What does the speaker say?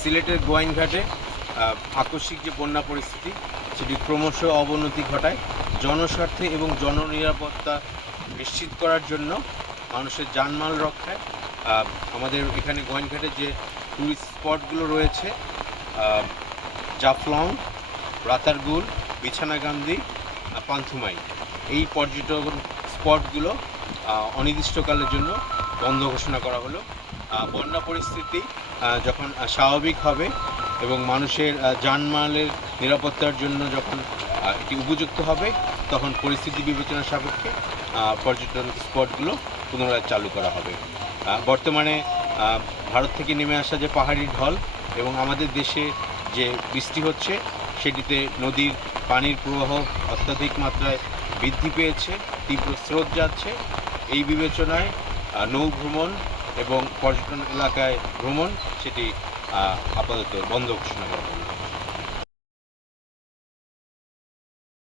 সিলেটের গোয়াইনঘাটে আকস্মিক যে বন্যা পরিস্থিতি সেটি ক্রমশ অবনতি ঘটায়। জনস্বার্থে এবং জননিরাপত্তা নিশ্চিত করার জন্য মানুষের জানমাল রক্ষায় আমাদের এখানে গোয়াইনঘাটে যে টুরিস্ট স্পটগুলো রয়েছে, জাফলং, রাতারগুল, বিছানাকান্দি, পান্থুমাই, এই পর্যটন স্পটগুলো অনির্দিষ্টকালের জন্য বন্ধ ঘোষণা করা হলো। বন্যা পরিস্থিতি যখন স্বাভাবিক হবে এবং মানুষের জানমালের নিরাপত্তার জন্য যখন এটি উপযুক্ত হবে, তখন পরিস্থিতি বিবেচনা সাপেক্ষে পর্যটন স্পটগুলো পুনরায় চালু করা হবে। বর্তমানে ভারত থেকে নেমে আসা যে পাহাড়ি ঢল এবং আমাদের দেশে যে বৃষ্টি হচ্ছে, সেটিতে নদীর পানির প্রবাহ অত্যাধিক মাত্রায় বৃদ্ধি পেয়েছে, তীব্র স্রোত যাচ্ছে। এই বিবেচনায় নৌ ভ্রমণ এবং পর্যটন এলাকায় ভ্রমণ সেটি আপাতত বন্ধ ঘোষণা করা হলো।